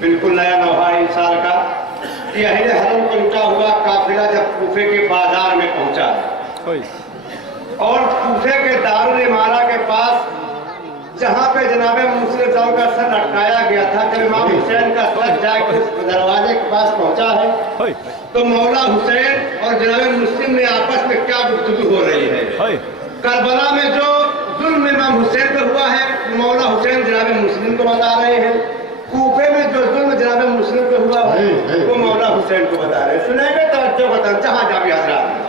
बिल्कुल नया नौहा इस साल का कि अहले हरम को लुटा हुआ काफिला जब कूफे के बाजार में पहुंचा और कूफे के दारुल इमारा के पास जहां पे जनाबे मुस्लिम साहब का सर लटकाया गया था, जब इमाम हुसैन का सर जाके उस दरवाजे के पास पहुंचा है तो मौला हुसैन और जनाबे मुस्लिम में आपस में क्या गुफ्तगू हो रही है। करबला में जो जुल्म इमाम हुसैन पे हुआ है मौला हुसैन जनाबे मुस्लिम को बता रहे हैं, कूफे में जो जुल्म जनाबे मुस्लिम पे हुआ है वो मौला हुसैन को बता रहे हैं। सुनेंगे तवज्जो बता जहां जाबी हजरात।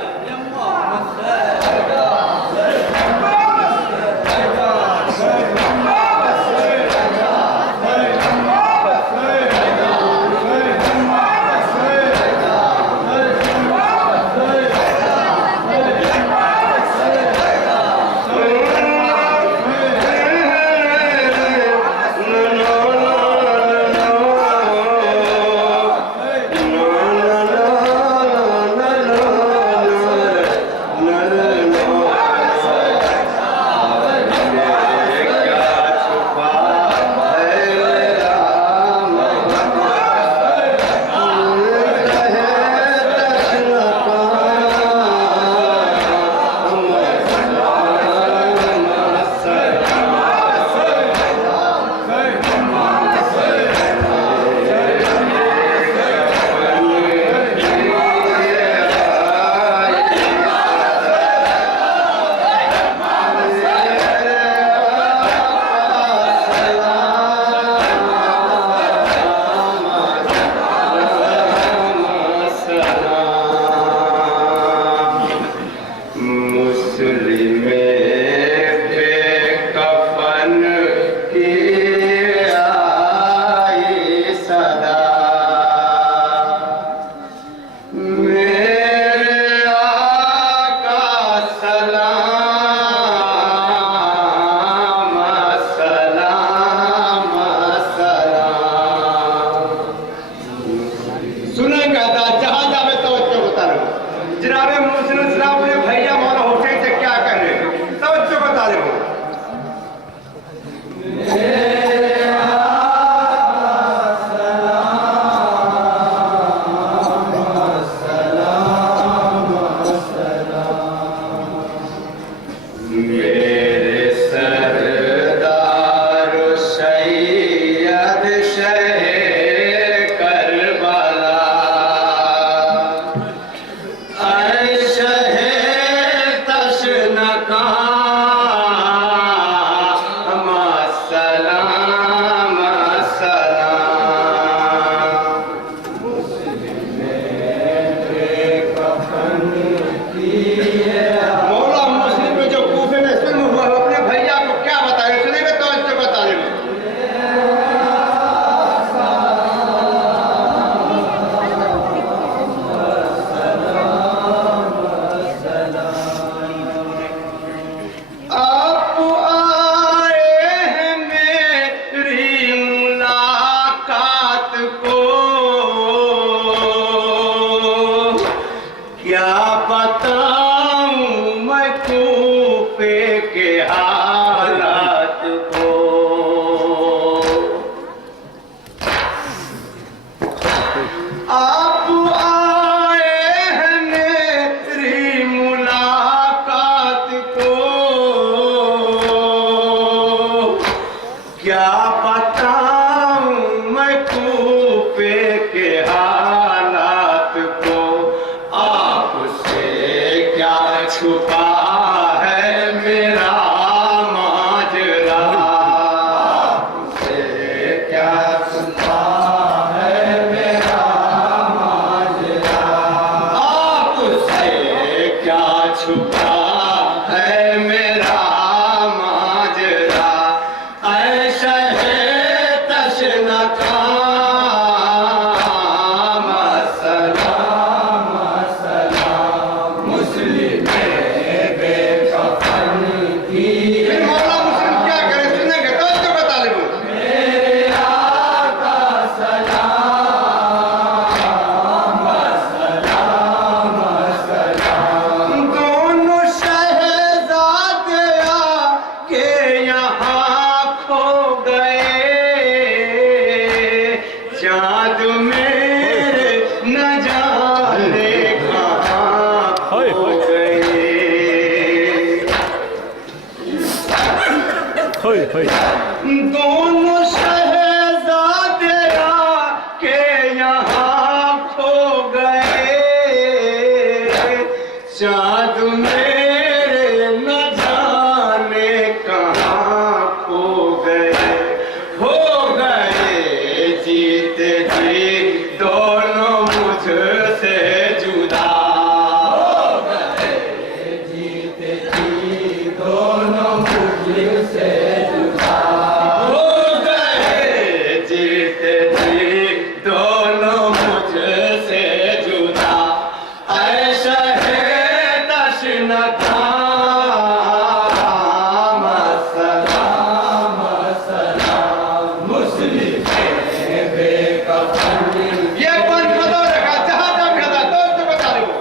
ये कौन पता रखा जहां तक खड़ा तो बता रहे हो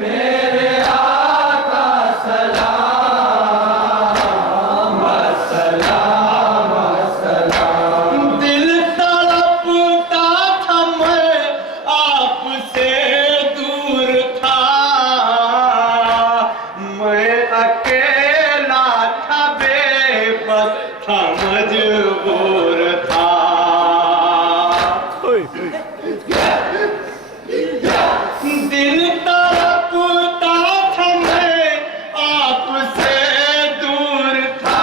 मेरे आका सलाम सलाम सलाम। दिल तड़पता था मैं आपसे दूर था मैं अकेला था बेबस था मजबूर था दिल तड़पता था मैं आपसे दूर था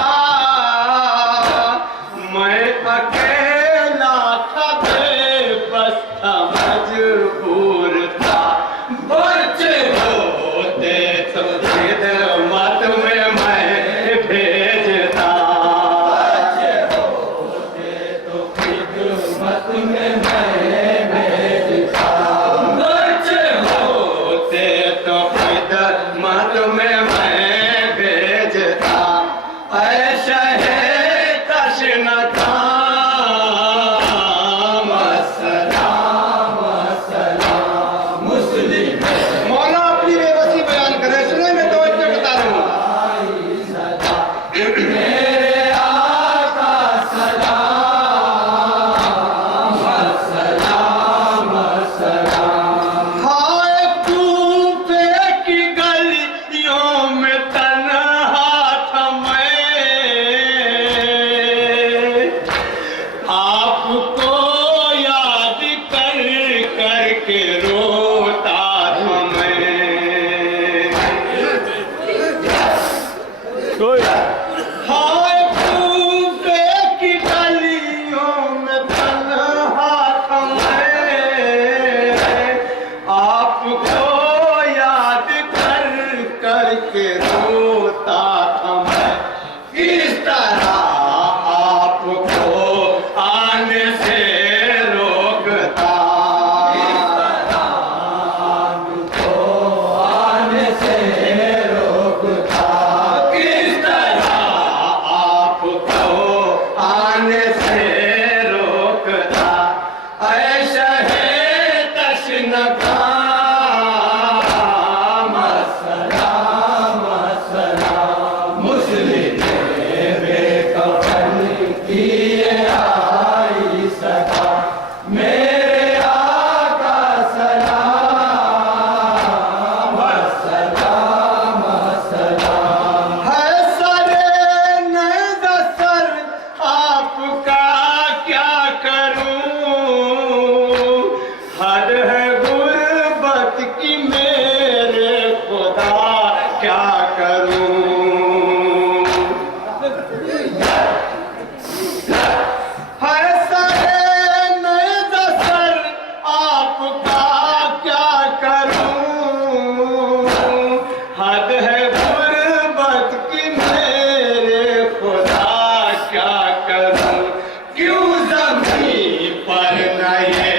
मैं अकेला था बेबस था मजबूर था बच्चे होते तो खिदमत में मैं भेजता बच्चे होते तो खिदमत में मैं भेजता। बच्चे होते तो खिदमत में मैं भेजता ऐसा है तश्न काम सलाम सलाम। मुस्लिम मौला अपनी बेबसी बयान करे सुने मैं तो बता रहा हूँ मेरे आका सलाम सलाम सलाम। हाय कूफे की गलियों में तन्हा था मैं आपको याद कर कर के रोता था मैं हाय कूफे की गलियों में तन्हा था मैं आपको याद कर कर के रोता था मैं किस तरह आपको आने से रोकता आने से रोकता। किस तरह आपको आने से रोकता ऐसा है तश्न काम सलाम सलाम। मुस्लिम बेकफन किए आई सदा मेरे आका सलाम सलाम सलाम। है सरे नज़र सर आपका क्या करूं हद है गुर्बत की मेरे खुदा क्या करूं है सरे नज़र सर आपका क्या करूं हद है गुर्बत की मेरे खुदा क्या करूं क्यों ज़मीन पर न ये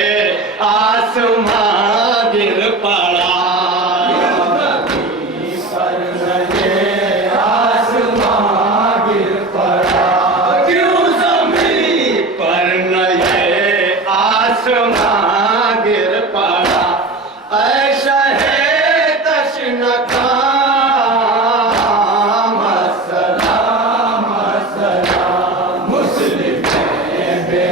आसमां गिर पड़ा पर ये आसमां गिर पड़ा। क्यों ज़मीन पर न ये आसमां गिर पड़ा ऐसा है तश्न काम सलाम सलाम। मुस्लिम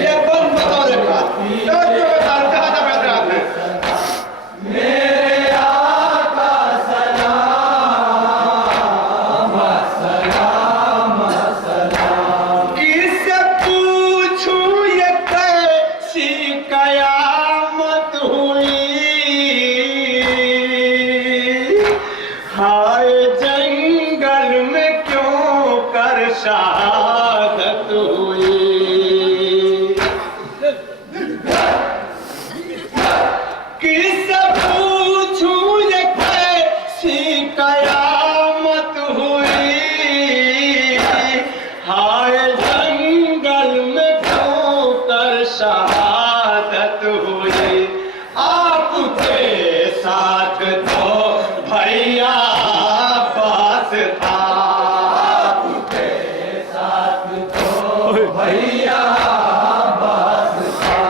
ये कौन बता रखा तो बता कहा था बैठा है मेरे आका सलाम सलाम सलाम। किससे पूछूं ये कैसी कयामत हुई हाय जंगल में क्यों कर शहादत हुई किससे पूछूं ये कैसी कयामत हुई हाय जंगल में क्यों कर शहादत हुई आपके साथ तो भैया बात था आपके साथ तो भैया बस था।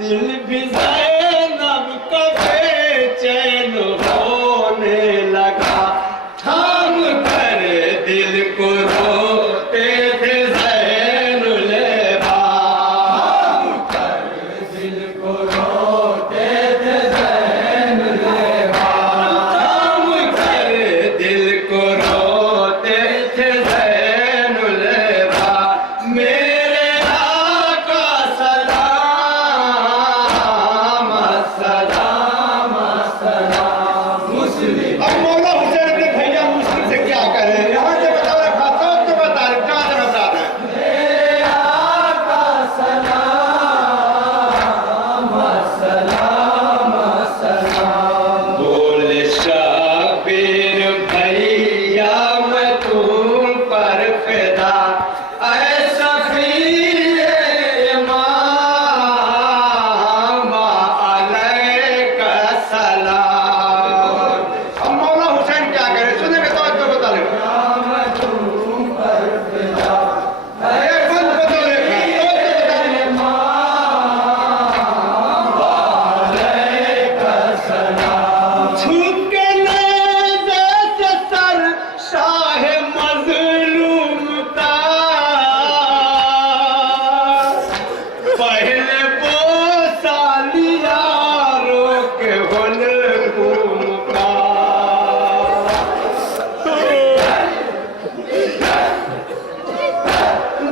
दिल भी ज़ैनब का बेचैन होने लगा, थाम कर दिल को रोते थे ज़ैनुलैबा, थाम कर दिल को रोते थे ज़ैनुलैबा, थाम कर दिल को रोते थे ज़ैनुलैबा। मेरे आका सलाम सलाम सलाम मुस्लिम। अब मौला हुसैन अपने भैया मुस्लिम से क्या करें? यहाँ से बता रहे खाता तो बता रहे कहाँ से बता रहे हैं? मेरे आका सलाम सलाम सलाम। बोले शाबिर भैया मैं तुम पर फिदा, ऐसा फिरे इमाम अलैका सलाम। अब मौला हुसैन क्या करे? सुनेंगे तो बता रहे हैं। मैं तुम पर फिदा, एक बंद बता रहे हैं, तो बता रहे हैं। अलैका सलाम। झुक के नेज़े से सर शाह मज़लूम का, पहले बोसा लिया रोके हुलकुम का।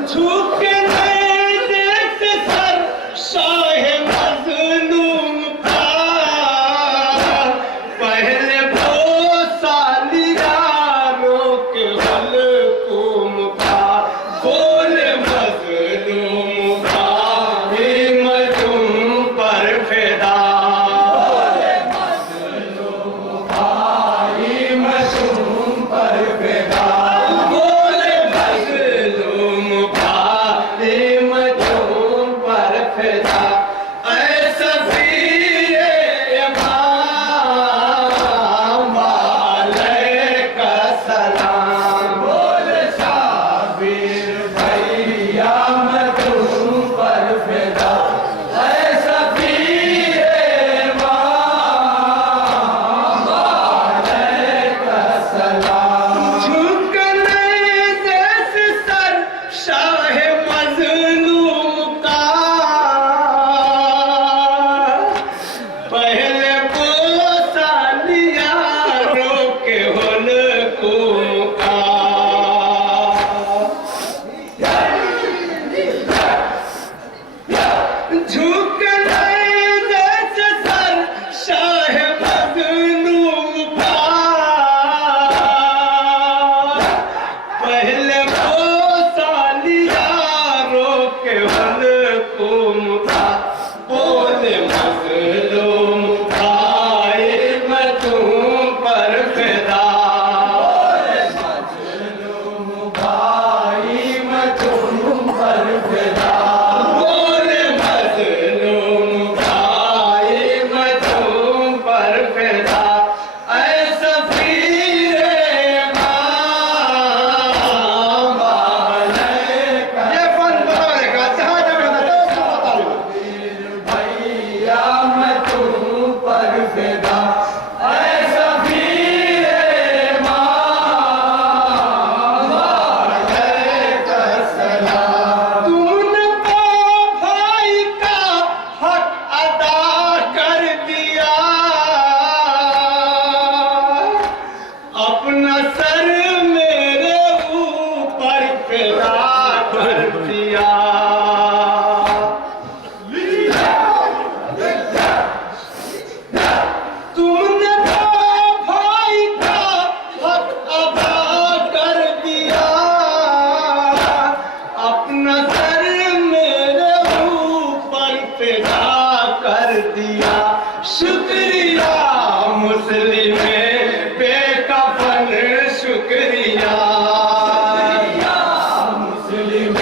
झुक के नेज़े से सर शाह मज़लूम का, पहले बोसा लिया रोके हुलकुम का। बोले मज़लूम भाई मैं तुम पर फिदा, भाई मैं तुम पर फिदा, बोले मज़लूम भाई मैं तुम पर फिदा, ऐसा फिरे इमाम अलैका सलाम। बोले शाबिर भैया मैं तुम पर फिदा, ऐसा फिरे इमाम अलैका सलाम। झुकने जैसे सर शाह मज़लूम का, पहले बोसा लिया रोके हुलकुम का। झुकने जैसे सर शाह मज़लूम का, पहले बोसा लिया रोके हुलकुम का। बोले मज़लूम भाई मैं तुम पर फिदा, मजलूम भाई मैं तुम पर फिदा, बोले मज़लूम भाई मैं तुम पर फिदा, ऐसा फिरे इमाम अलैका ये फन बताने का जहाँ जब बता रहे भैया मैं तुम पर फिदा, ऐसा फिरे इमाम अलैका सलाम। तूने तो भाई का हक अदा कर दिया, अपना सर मेरे ऊपर फिदा कर दिया। तूने तो भाई का हक अदा कर दिया, अपना सर मेरे ऊपर फिदा कर दिया। शुक्रिया मुस्लिम बेकफन शुक्रिया, मुस्लिम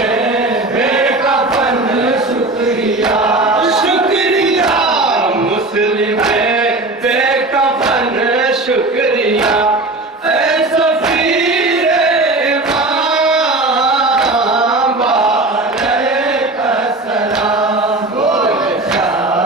बेकफन शुक्रिया, शुक्रिया मुस्लिम बेकफन शुक्रिया, ऐसा फिरे इमाम अलैका सलाम। बोले शाह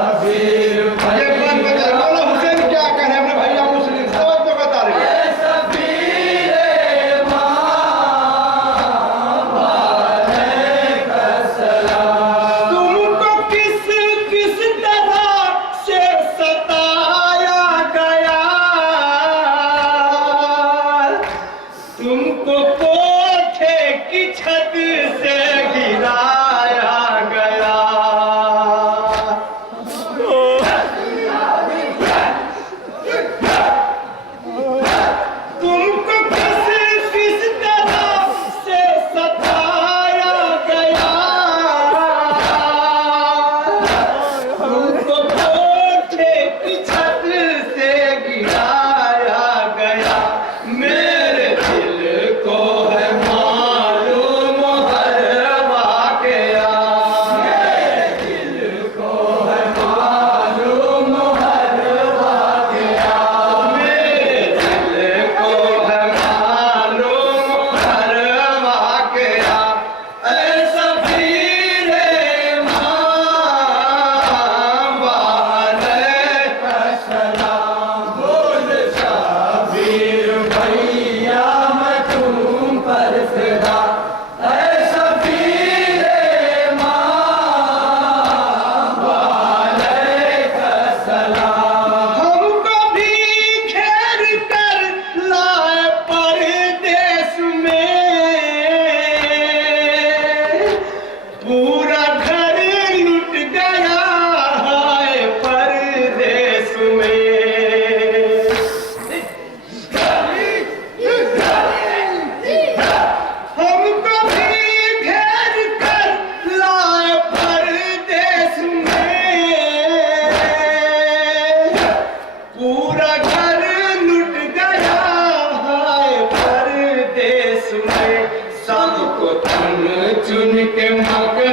के मकबरे